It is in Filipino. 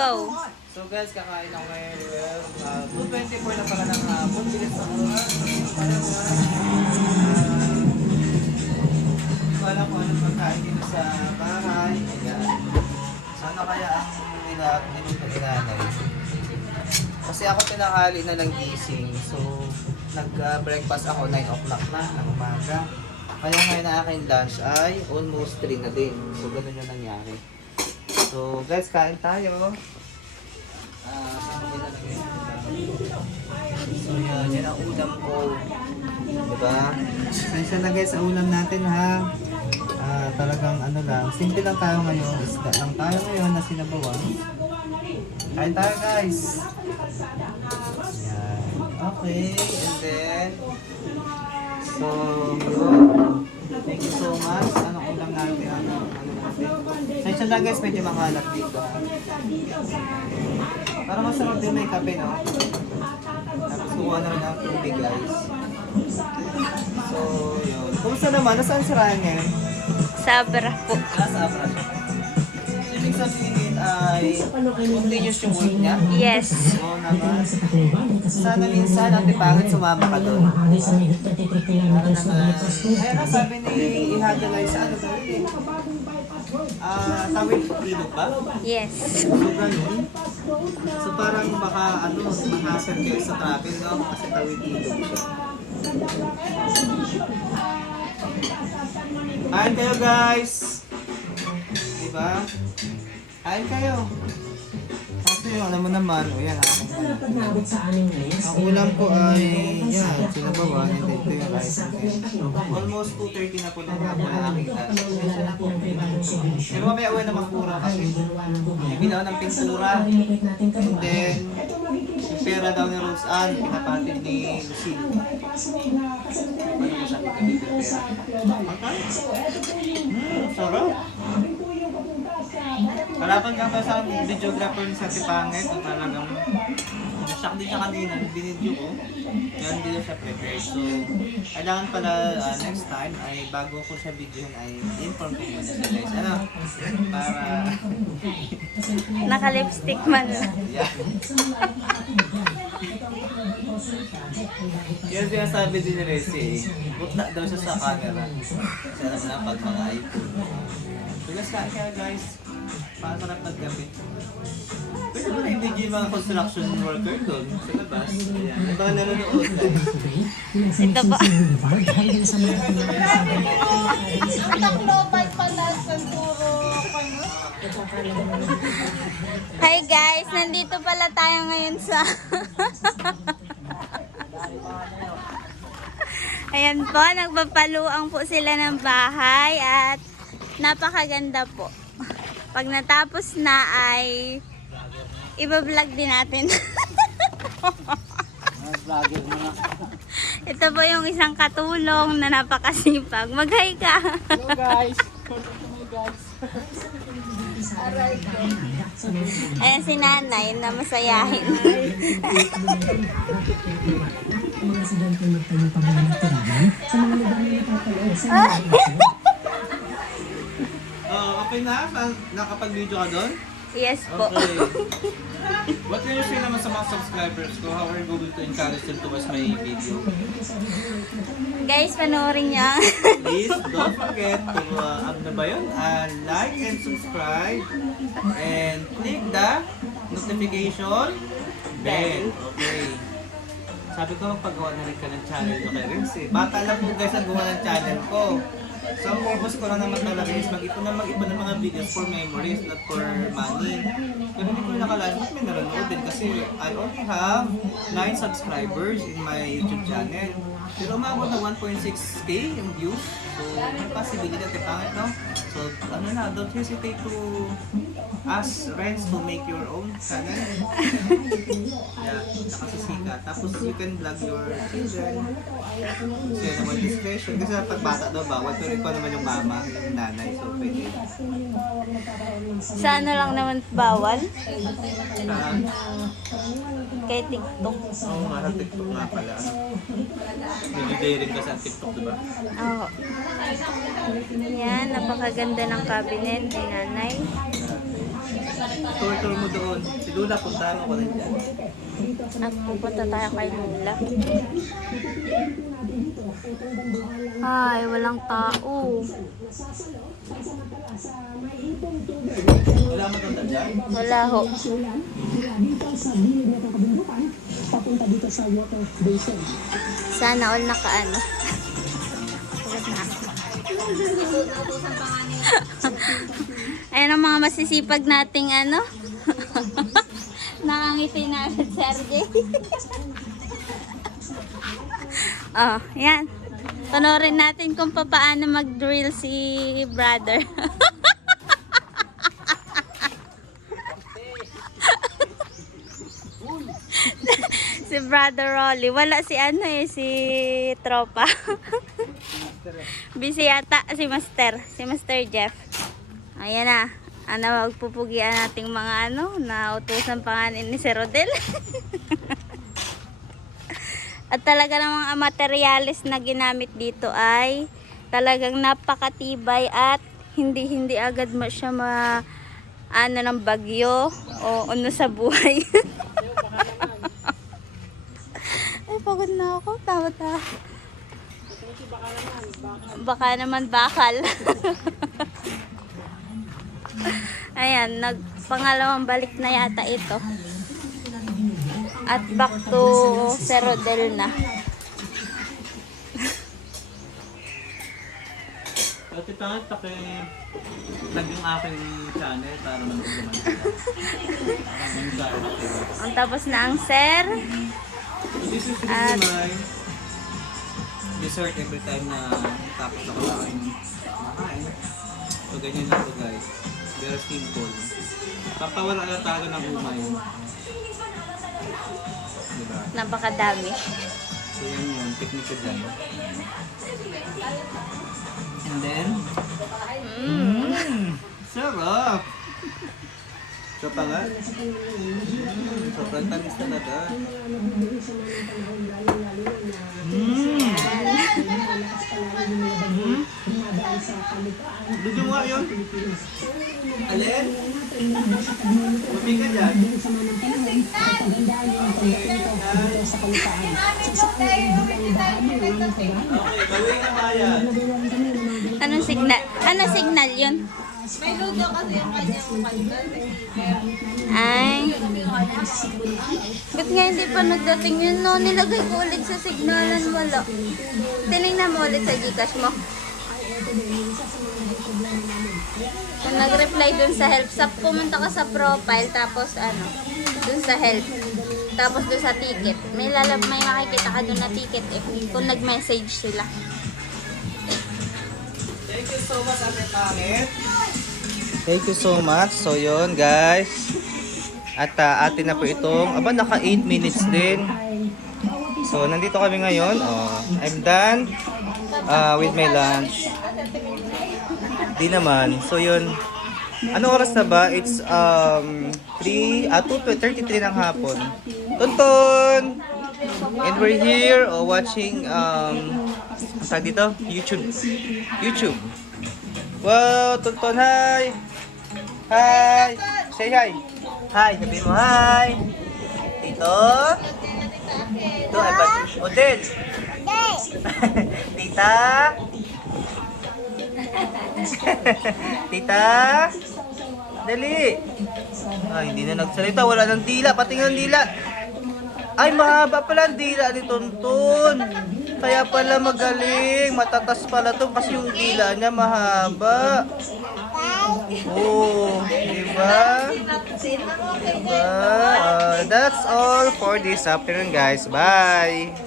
Go. So guys, kakain ako ngayon. 2:24 na pala ng hapon. Bilis na oras. Hindi ko alam kung anong pagkain dito sa bahay. Ayan. Sana kaya ang niluto ni nanay. Kasi ako tinanghali na lang gising. So, nag-breakfast ako 9 o'clock na ng umaga. Kaya ngayon na aking lunch ay almost 3 na din. So, ganun yung nangyari. So, guys, kain tayo. So, yan ang ulam ko. Diba? Sensya na guys, ang ulam natin ha. Talagang ano lang, simple lang tayo ngayon. Isda lang tayo ngayon na sinabawan. Kain tayo guys. Yan. Okay, and then, so, yun. Thank you so much. Anong ulam natin? Ano natin? Sensya na guys, medyo makalat dito. Para masarap din may kape, no? Tapos kuha na rin ang tubig, guys. So, yun. Kumusta naman? Nasaan si Ryan ngayon? Sabra po. Sabra. Ibig sabihin ay continuous yung work niya? Yes. Oo naman. Sana minsan ang pangit sumama ka doon. Para naman. Kaya nga sabi ni Ihagalay sa ano daw yun tawid ilog ba? Yes. So ganun. So parang baka mahasal kayo sa travel, no? Kasi tawid ilog siya. Kain kayo guys! Diba? Kain kayo! Kasi alam mo naman, o yan aking ang ulam ko ay yan, sinabawan, and then ito yung rice. Almost 2:30 na po ng hapon na aking lunch. Pero mamaya uwi na magpura kasi binaw ng pintura. And then, yung pera daw ni Rose Ann, pinapatid ni Lucille. Ano mo sabi ka dito pera? Sarap! Harapan ka pa sa videographer ni Sati Pangit o talagang nasyak din siya kanina, binidyo ko kaya hindi na siya prepared. So, kailangan pala next time ay bago ko siya videohin ay inform ko muna siya guys. Ano? Para Naka-lipstick man. yeah. Yan sinasabi din ni Resi, butla daw siya sa camera. Kasi alam na pag mga iPhone. Bigas kain kaya guys. Masarap maggabi. Pwede mo na i-video yung mga construction worker doon sa labas. Ayan. Ang mga nanonood guys. Ito ba? Hi guys! Nandito pala tayo ngayon sa... Ayan po, nagpapaluang po sila ng bahay at napakaganda po. Pag natapos na ay iba-vlog din natin. Ito po yung isang katulong na napakasipag. Mag-hi ka. Hello guys! Hello guys! Ayan si nanay na masayahin. Okay na? Nakapag-video ka doon? Yes po. Okay. What can you say naman sa mga subscribers ko? How are you going to encourage them to watch my video? Guys, panoorin niyo. Please don't forget to ano ba yun? Like and subscribe and click the notification bell. Okay. Sabi ko magpagawa na rin ka ng channel ko kay Renz eh. Bata lang po guys ang gumawa ng channel ko. So ang purpose ko lang naman talaga is mag-ipon ng mga videos for memories, not for money. Pero hindi ko nakalaan, ba't may nanonood din kasi I only have 9 subscribers in my YouTube channel. Pero umabot na 1.6k yung views. So may possibility at pangit, no? So ano na, don't hesitate to ask Renz to make your own channel. Yeah, nakasisika. Tapos you can vlog your children. Share naman discretion. Kasi pag bata daw bawal, pero ikaw naman yung mama, yung nanay. So pwede. Sa ano lang naman bawal? Ah, Kay TikTok. Oo nga, sa TikTok nga pala. Medyo daring ka sa TikTok, diba? Oo. Yan, napakaganda ng cabinet ni nanay. Tour mo doon. Si Lula, puntahan mo ko rin dyan. At pupunta tayo kay Lula. Ay, walang tao. Wala mo doon dyan? Wala ho. Papunta dito sa water basin. Sana all nakaano. Pagod na ako. Ayan ang mga masisipag nating ano. Nakangiti na agad si RJ. Oh, yan. Panorin natin kung paano mag-drill si brother. Si brother Rolly. Wala si ano si tropa. Busy yata si Master. Si Master Jeff. Ayan na. Magpupugian nating mga nautusan pa nga ni Sir Rodel. At talaga namang ang materyales na ginamit dito ay talagang napakatibay at hindi agad siya ng bagyo o sa buhay. Ay, pagod na ako. Tama. Baka naman bakal. Ayan, pangalawang balik na yata ito. At back to Sir Rodel na. Pati tangat nag yung aking channel para manunod Ang tapos na ang Sir. This is my dessert every time na tapos ako makain. So ganyan lang to guys. Very simple. Papawala na tayo ng umay. Diba? Napakadami. So yan yun, technique ko dyan. And then, sarap! So pa nga, sobrang tamis talaga. Gusto mo nga yun? Alin? Mabi ka dyan? Okay, gawin na kaya. Anong signal? Anong signal yun? May luto kasi yung kanyang kalbal. Ay. Ba't nga hindi pa nagdating yun, no? Nilagay ko ulit sa signalan, wala. Tinignan mo ulit sa Gcash mo. Kung nag-reply dun sa help, pumunta ka sa profile, tapos dun sa help. Tapos dun sa ticket. May makikita ka dun na ticket kung nag-message sila. Thank you so much, Ate Pangit. Thank you so much. So yun guys. At atin na po itong, naka 8 minutes din. So nandito kami ngayon. I'm done with my lunch. Di naman. So yun. Ano oras na ba? It's 2:33 ng hapon. Tonton! And we're here watching saan dito? YouTube. Wow, Tonton, hi! Hi! Say hi! Hi! Sabihin mo hi! Dito? Dito, ay ba? Odel! Tita? Tita? Dali! Ay, hindi na nagsalita. Wala ng dila. Patingin ng dila. Ay, mahaba pala ang dila ni Tonton. Kaya pala magaling. Matatas pala to kasi yung dila niya mahaba. Oh, diba? Diba? That's all for this afternoon, guys. Bye!